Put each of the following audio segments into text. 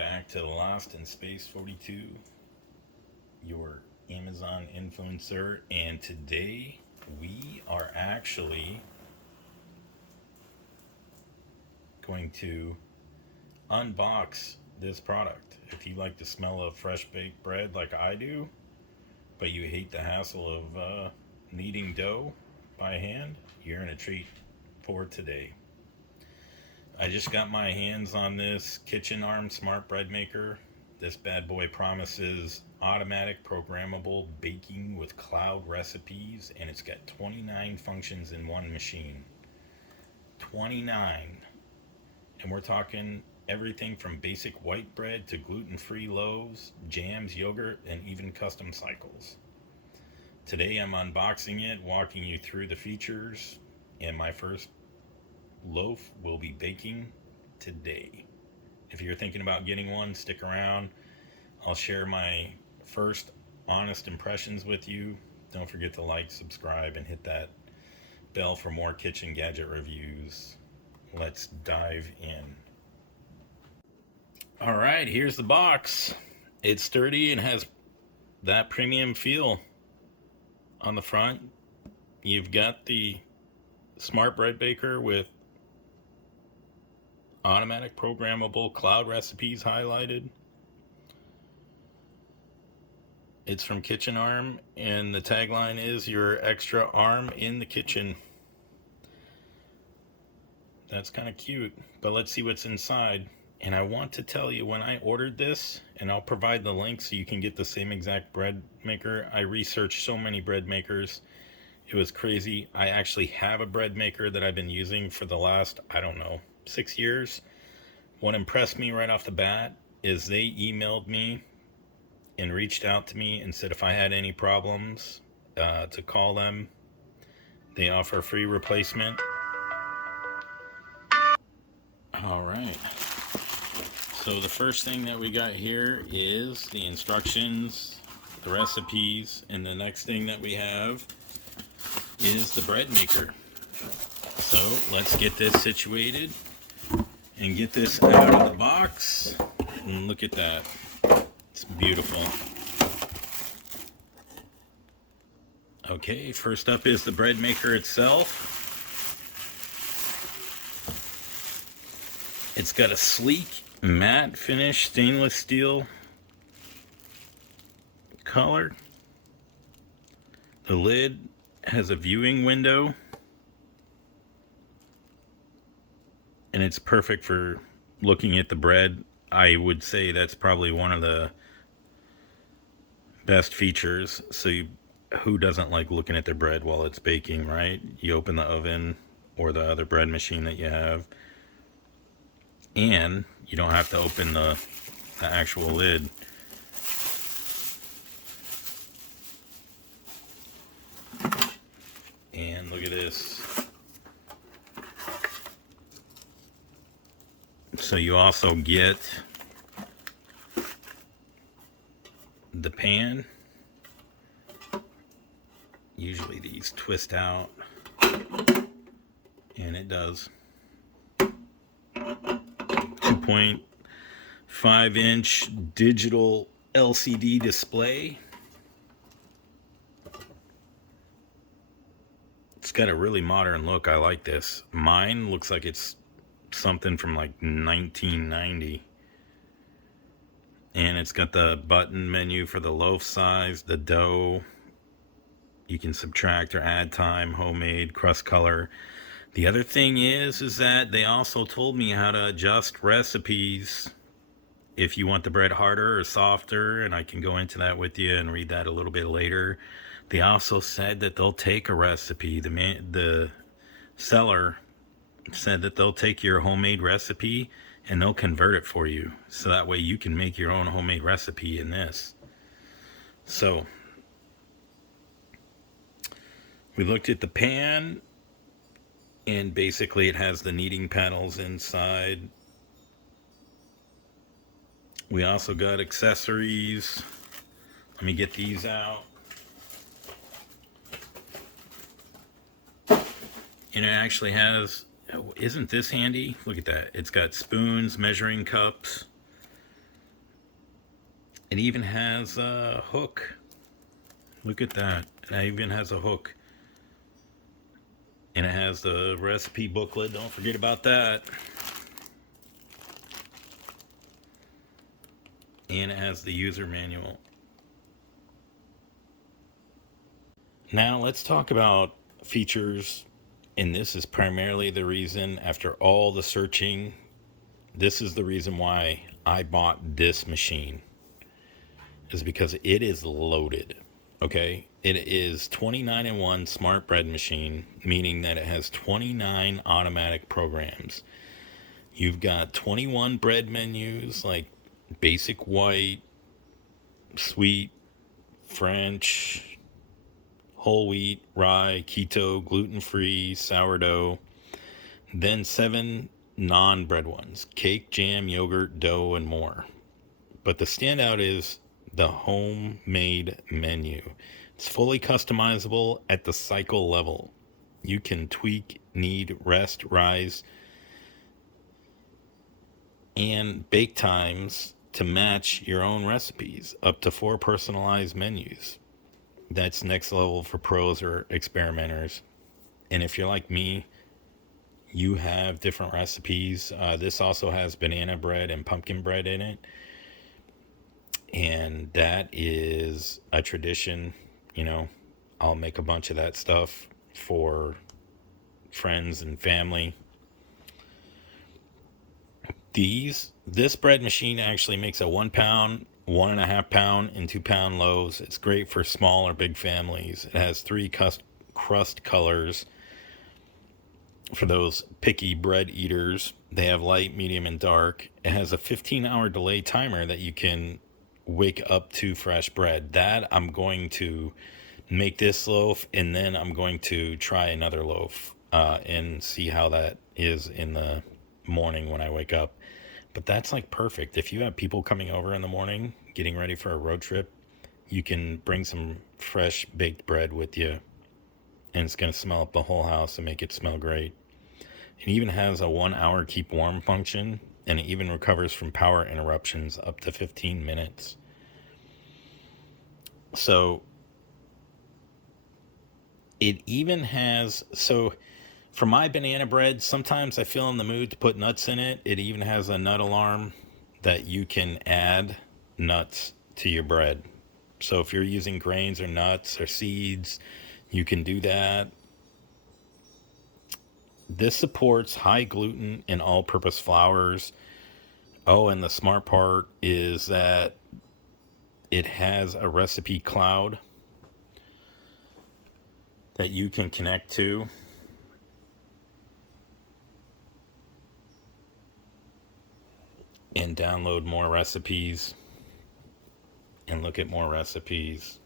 back to Lost in Space 42, your Amazon influencer, and today we are actually going to unbox this product. If you like the smell of fresh baked bread like I do, but you hate the hassle of kneading dough by hand, you're in a treat for today. I just got my hands on this KitchenArm smart bread maker. This bad boy promises automatic programmable baking with cloud recipes, and it's got 29 functions in one machine. 29. And we're talking everything from basic white bread to gluten-free loaves, jams, yogurt, and even custom cycles. Today I'm unboxing it, walking you through the features, and my first loaf will be baking today. If you're thinking about getting one, stick around. I'll share my first honest impressions with you. Don't forget to like, subscribe, and hit that bell for more kitchen gadget reviews. Let's dive in. All right, here's the box. It's sturdy and has that premium feel on the front. You've got the smart bread baker with automatic programmable cloud recipes highlighted. It's from KitchenArm, and the tagline is your extra arm in the kitchen. That's kind of cute, but let's see what's inside. And I want to tell you, when I ordered this, and I'll provide the link so you can get the same exact bread maker. I researched so many bread makers. It was crazy. I actually have a bread maker that I've been using for the last, 6 years. What impressed me right off the bat is they emailed me and reached out to me and said if I had any problems to call them. They offer a free replacement. All right. So the first thing that we got here is the instructions, the recipes, and the next thing that we have is the bread maker. So let's get this situated and get this out of the box. And look at that. It's beautiful. Okay, first up is the bread maker itself. It's got a sleek matte finish stainless steel color. The lid has a viewing window, and it's perfect for looking at the bread. I would say that's probably one of the best features. So who doesn't like looking at their bread while it's baking, right? You open the oven or the other bread machine that you have, and you don't have to open the actual lid. And look at this. So you also get the pan. Usually these twist out, and it does. 2.5-inch digital LCD display. It's got a really modern look. I like this. Mine looks like it's something from like 1990. And it's got the button menu for the loaf size, the dough. You can subtract or add time, homemade, crust color. The other thing is that they also told me how to adjust recipes if you want the bread harder or softer, and I can go into that with you and read that a little bit later. They also said that they'll take a recipe. The seller said that they'll take your homemade recipe and they'll convert it for you, so that way you can make your own homemade recipe in this. So we looked at the pan, and basically it has the kneading panels inside. We also got accessories. Let me get these out. And it actually has, isn't this handy? Look at that. It's got spoons, measuring cups, It even has a hook. Look at that. It even has a hook. And it has the recipe booklet. Don't forget about that. And it has the user manual. Now let's talk about features. And this is primarily the reason, after all the searching, this is the reason why I bought this machine, is because it is loaded. Okay, it is 29-in-1 smart bread machine, meaning that it has 29 automatic programs. You've got 21 bread menus, like basic white, sweet, French, whole wheat, rye, keto, gluten-free, sourdough. Then 7 non-bread ones: cake, jam, yogurt, dough, and more. But the standout is the homemade menu. It's fully customizable at the cycle level. You can tweak, knead, rest, rise, and bake times to match your own recipes, up to 4 personalized menus. That's next level for pros or experimenters. And if you're like me, you have different recipes. This also has banana bread and pumpkin bread in it. And that is a tradition. You know, I'll make a bunch of that stuff for friends and family. This bread machine actually makes a 1 pound, 1.5 pound, and 2 pound loaves. It's great for small or big families. It has 3 crust colors for those picky bread eaters. They have light, medium, and dark. It has a 15-hour delay timer that you can wake up to fresh bread. That I'm going to make this loaf, and then I'm going to try another loaf and see how that is in the morning when I wake up. But that's like perfect. If you have people coming over in the morning getting ready for a road trip, you can bring some fresh baked bread with you, and it's going to smell up the whole house and make it smell great. It even has a 1 hour keep warm function, and it even recovers from power interruptions up to 15 minutes. So it even has, so for my banana bread, sometimes I feel in the mood to put nuts in it. It even has a nut alarm that you can add nuts to your bread. So if you're using grains or nuts or seeds, you can do that. This supports high gluten and all-purpose flours. Oh, and the smart part is that it has a recipe cloud that you can connect to. And download more recipes and look at more recipes.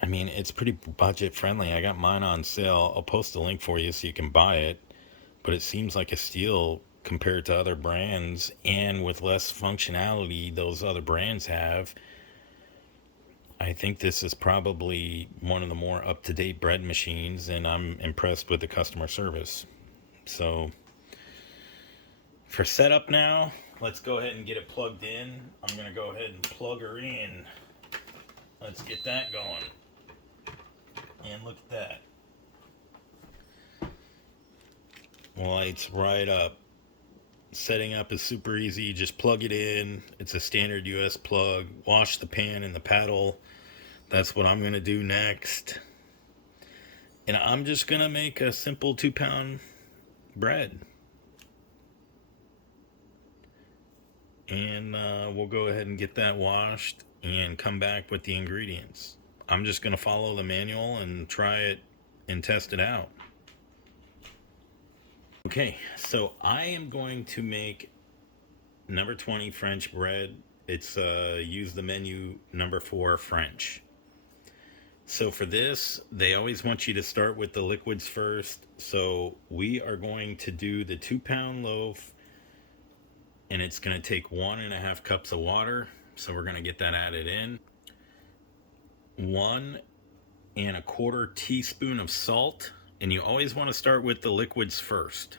I mean, it's pretty budget friendly. I got mine on sale. I'll post a link for you so you can buy it. But it seems like a steal compared to other brands, and with less functionality those other brands have. I think this is probably one of the more up-to-date bread machines, and I'm impressed with the customer service. So for setup now, let's go ahead and get it plugged in. I'm going to go ahead and plug her in. Let's get that going. And look at that. Lights right up. Setting up is super easy. Just plug it in. It's a standard US plug. Wash the pan and the paddle. That's what I'm going to do next. And I'm just going to make a simple 2-pound bread. And we'll go ahead and get that washed and come back with the ingredients. I'm just going to follow the manual and try it and test it out. Okay, so I am going to make number 20 French bread. It's use the menu number 4 French. So for this, they always want you to start with the liquids first. So we are going to do the 2-pound loaf, and it's going to take 1.5 cups of water. So we're going to get that added in. 1.25 teaspoon of salt, and you always want to start with the liquids first.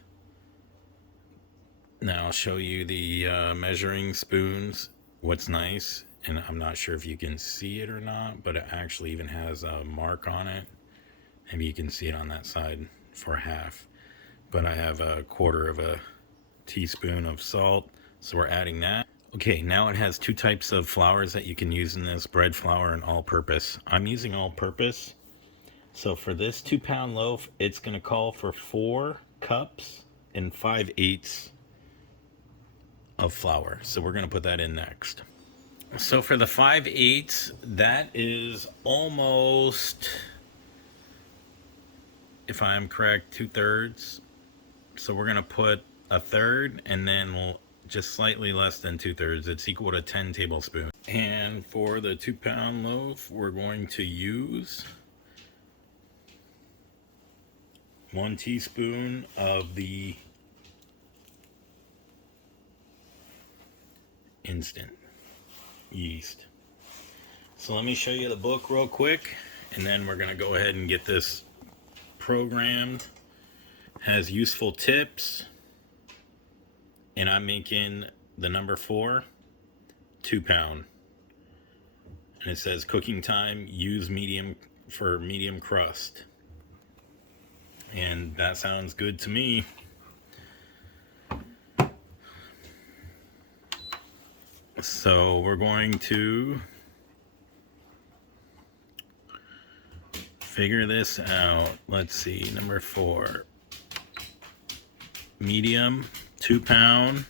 Now I'll show you the measuring spoons. What's nice, and I'm not sure if you can see it or not, but it actually even has a mark on it. Maybe you can see it on that side for half. But I have a quarter of a teaspoon of salt, so we're adding that. Okay, now it has two types of flours that you can use in this, bread flour and all-purpose. I'm using all-purpose. So for this 2-pound loaf, it's going to call for 4 cups and 5/8 of flour. So we're going to put that in next. So for the 5/8, that is almost, if I'm correct, 2/3. So we're going to put 1/3, and then we'll just slightly less than 2/3. It's equal to 10 tablespoons. And for the 2-pound loaf, we're going to use 1 teaspoon of the instant yeast. So let me show you the book real quick, and then we're going to go ahead and get this programmed. It has useful tips, and I'm making the number 4, 2-pound. And it says cooking time, use medium for medium crust. And that sounds good to me. So we're going to figure this out. Let's see, number 4, medium, 2-pound.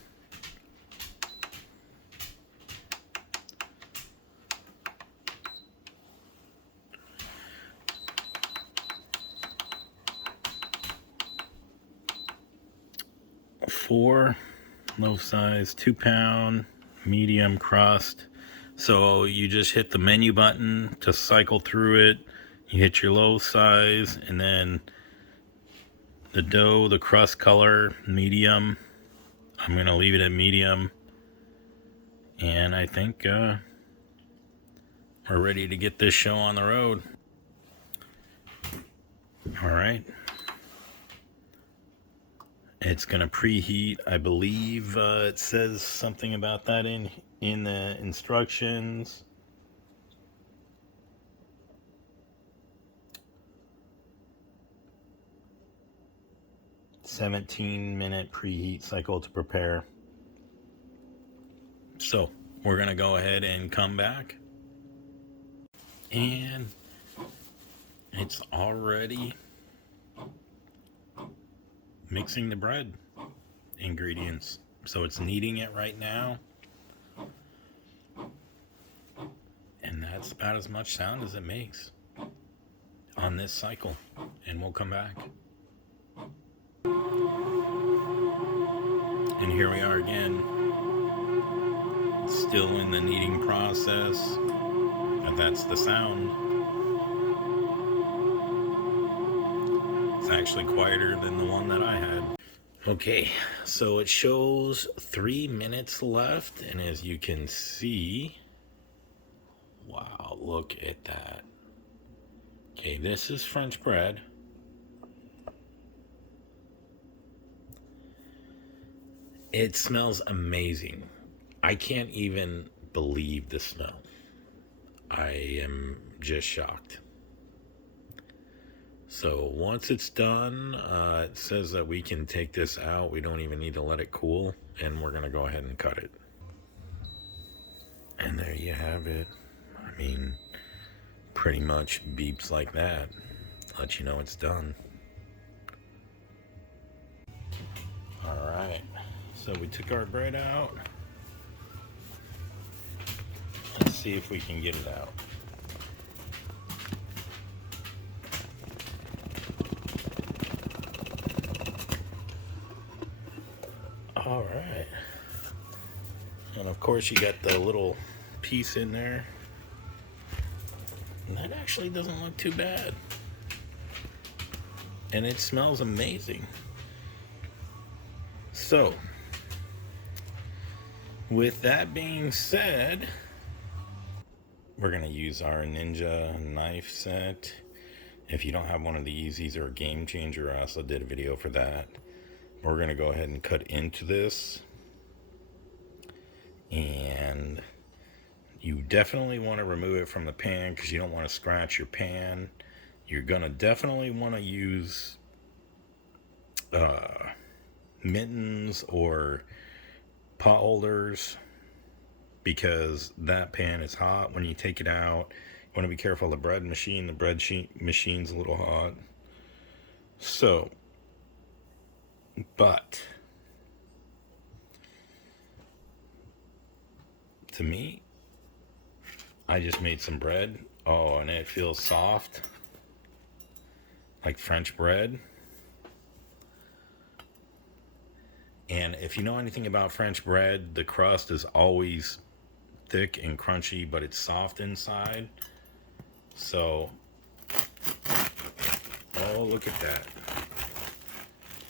Four loaf size, 2-pound, medium crust. So you just hit the menu button to cycle through it. You hit your loaf size, and then the dough, the crust color, medium. I'm gonna leave it at medium, and I think we're ready to get this show on the road. All right. It's gonna preheat. I believe it says something about that in the instructions. "17-minute preheat cycle to prepare." So we're gonna go ahead and come back, and it's already mixing the bread ingredients. So it's kneading it right now, and that's about as much sound as it makes on this cycle. And we'll come back. And here we are again, still in the kneading process, but that's the sound. It's actually quieter than the one that I had. Okay, so it shows 3 minutes left, and as you can see, wow, look at that. Okay, this is French bread. It smells amazing. I can't even believe the smell. I am just shocked. So once it's done, it says that we can take this out. We don't even need to let it cool, and we're gonna go ahead and cut it. And there you have it. I mean, pretty much beeps like that. Let you know it's done. All right, so we took our bread out. Let's see if we can get it out. All right. And of course you got the little piece in there. And that actually doesn't look too bad. And it smells amazing. So, with that being said, we're going to use our Ninja knife set. If you don't have one of these, these are a game changer. I also did a video for that. we're going to go ahead and cut into this. And you definitely want to remove it from the pan because you don't want to scratch your pan. You're going to definitely want to use mittens or pot holders because that pan is hot when you take it out. You want to be careful of the bread machine. The bread machine's a little hot. So, but to me, I just made some bread. Oh, and it feels soft, like French bread. And if you know anything about French bread, the crust is always thick and crunchy, but it's soft inside. So, oh, look at that.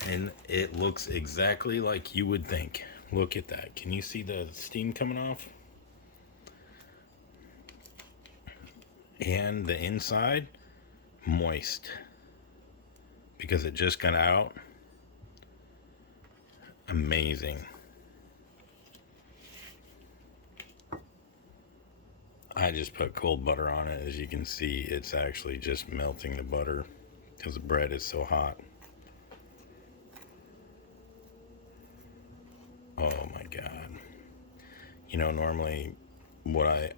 And it looks exactly like you would think. Look at that. Can you see the steam coming off? And the inside, moist. Because it just got out. Amazing. I just put cold butter on it. As you can see, it's actually just melting the butter because the bread is so hot. Oh my God. You know, normally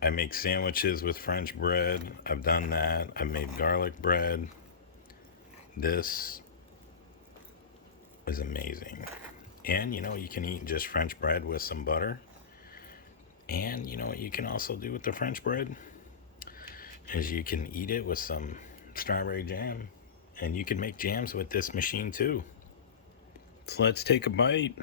I make sandwiches with French bread. I've done that. I've made garlic bread. This is amazing. And you know, you can eat just French bread with some butter. And you know what you can also do with the French bread is you can eat it with some strawberry jam. And you can make jams with this machine too. So let's take a bite.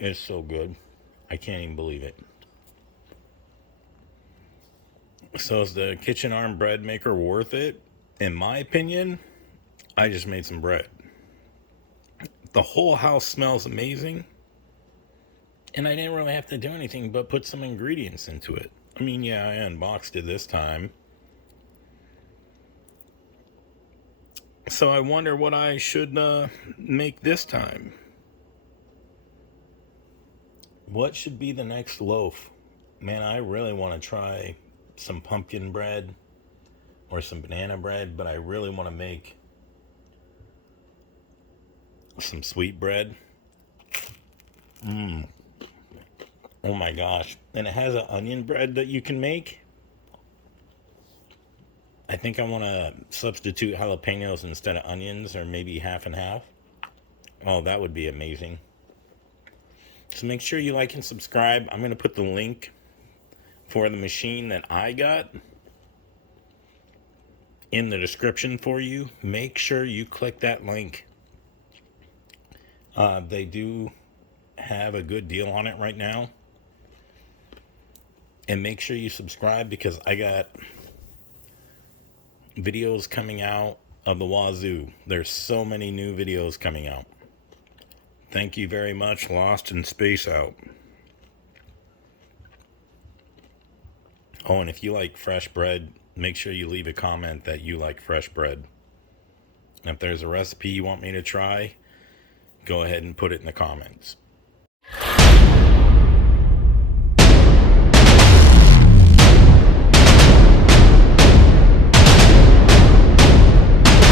It's so good. I can't even believe it. So is the KitchenArm bread maker worth it? In my opinion, I just made some bread. The whole house smells amazing. And I didn't really have to do anything but put some ingredients into it. I mean, yeah, I unboxed it this time. So I wonder what I should make this time. What should be the next loaf? Man, I really want to try some pumpkin bread or some banana bread, but I really want to make some sweet bread. Oh my gosh. And it has an onion bread that you can make. I think I want to substitute jalapenos instead of onions, or maybe half and half. Oh, that would be amazing. So make sure you like and subscribe. I'm going to put the link for the machine that I got in the description for you. Make sure you click that link. They do have a good deal on it right now. And make sure you subscribe because I got videos coming out of the wazoo. There's so many new videos coming out. Thank you very much. Lost in Space out. Oh, and if you like fresh bread, make sure you leave a comment that you like fresh bread. And if there's a recipe you want me to try, go ahead and put it in the comments.